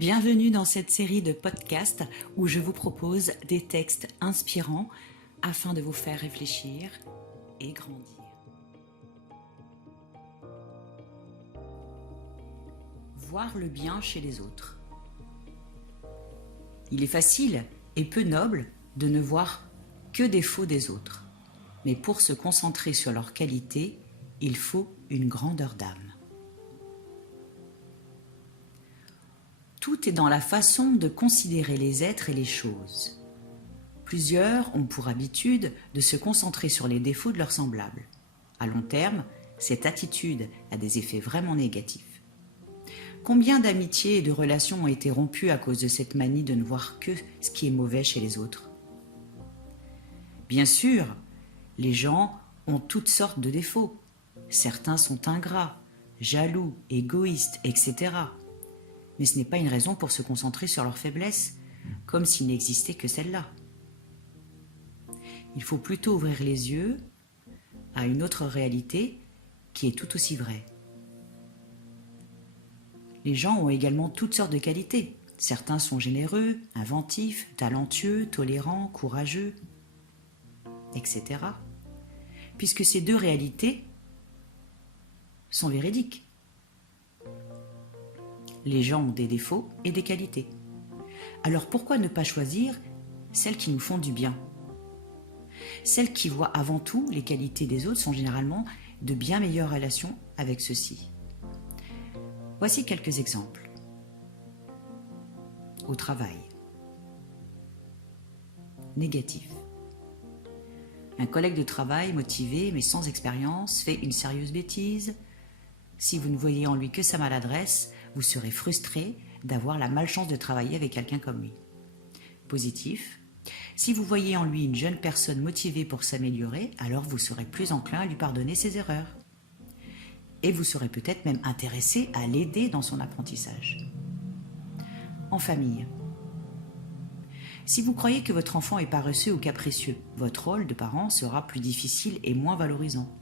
Bienvenue dans cette série de podcasts où je vous propose des textes inspirants afin de vous faire réfléchir et grandir. Voir le bien chez les autres. Il est facile et peu noble de ne voir que des défauts des autres. Mais pour se concentrer sur leurs qualités, il faut une grandeur d'âme. Tout est dans la façon de considérer les êtres et les choses. Plusieurs ont pour habitude de se concentrer sur les défauts de leurs semblables. À long terme, cette attitude a des effets vraiment négatifs. Combien d'amitiés et de relations ont été rompues à cause de cette manie de ne voir que ce qui est mauvais chez les autres? Bien sûr, les gens ont toutes sortes de défauts. Certains sont ingrats, jaloux, égoïstes, etc. Mais ce n'est pas une raison pour se concentrer sur leurs faiblesses, comme s'il n'existait que celle-là. Il faut plutôt ouvrir les yeux à une autre réalité qui est tout aussi vraie. Les gens ont également toutes sortes de qualités. Certains sont généreux, inventifs, talentueux, tolérants, courageux, etc. Puisque ces deux réalités sont véridiques. Les gens ont des défauts et des qualités. Alors pourquoi ne pas choisir celles qui nous font du bien? Celles qui voient avant tout les qualités des autres sont généralement de bien meilleures relations avec ceux-ci. Voici quelques exemples. Au travail. Négatif. Un collègue de travail motivé mais sans expérience fait une sérieuse bêtise. Si vous ne voyez en lui que sa maladresse, vous serez frustré d'avoir la malchance de travailler avec quelqu'un comme lui. Positif. Si vous voyez en lui une jeune personne motivée pour s'améliorer, alors vous serez plus enclin à lui pardonner ses erreurs. Et vous serez peut-être même intéressé à l'aider dans son apprentissage. En famille. Si vous croyez que votre enfant est paresseux ou capricieux, votre rôle de parent sera plus difficile et moins valorisant.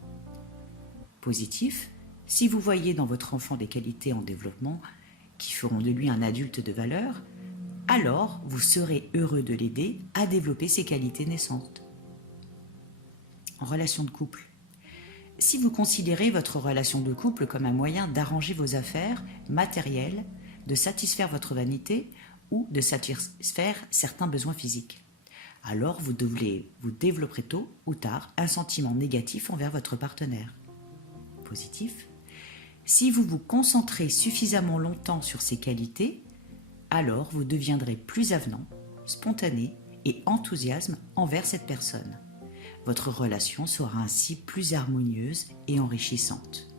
Positif. Si vous voyez dans votre enfant des qualités en développement qui feront de lui un adulte de valeur, alors vous serez heureux de l'aider à développer ses qualités naissantes. En relation de couple. Si vous considérez votre relation de couple comme un moyen d'arranger vos affaires matérielles, de satisfaire votre vanité ou de satisfaire certains besoins physiques, alors vous développerez tôt ou tard un sentiment négatif envers votre partenaire. Positif. Si vous vous concentrez suffisamment longtemps sur ces qualités, alors vous deviendrez plus avenant, spontané et enthousiaste envers cette personne. Votre relation sera ainsi plus harmonieuse et enrichissante.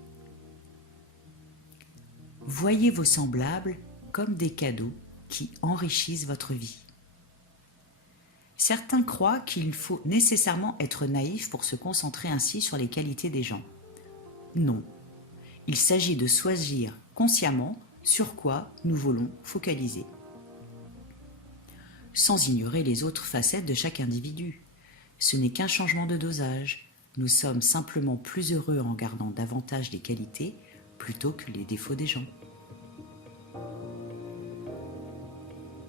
Voyez vos semblables comme des cadeaux qui enrichissent votre vie. Certains croient qu'il faut nécessairement être naïf pour se concentrer ainsi sur les qualités des gens. Non. Il s'agit de choisir consciemment sur quoi nous voulons focaliser, sans ignorer les autres facettes de chaque individu. Ce n'est qu'un changement de dosage. Nous sommes simplement plus heureux en gardant davantage les qualités plutôt que les défauts des gens.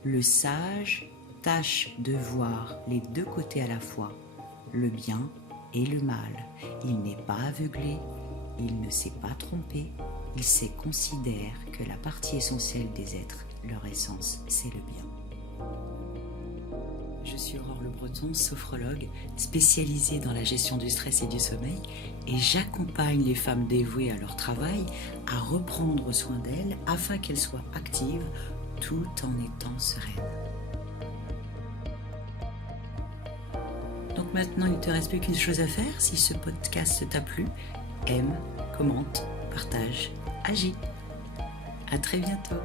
Le sage tâche de voir les deux côtés à la fois, le bien et le mal. Il n'est pas aveuglé. Il ne s'est pas trompé, il considère que la partie essentielle des êtres, leur essence, c'est le bien. Je suis Aurore Le Breton, sophrologue, spécialisée dans la gestion du stress et du sommeil, et j'accompagne les femmes dévouées à leur travail à reprendre soin d'elles afin qu'elles soient actives tout en étant sereines. Donc maintenant, il ne te reste plus qu'une chose à faire. Si ce podcast t'a plu, aime, commente, partage, agis. À très bientôt.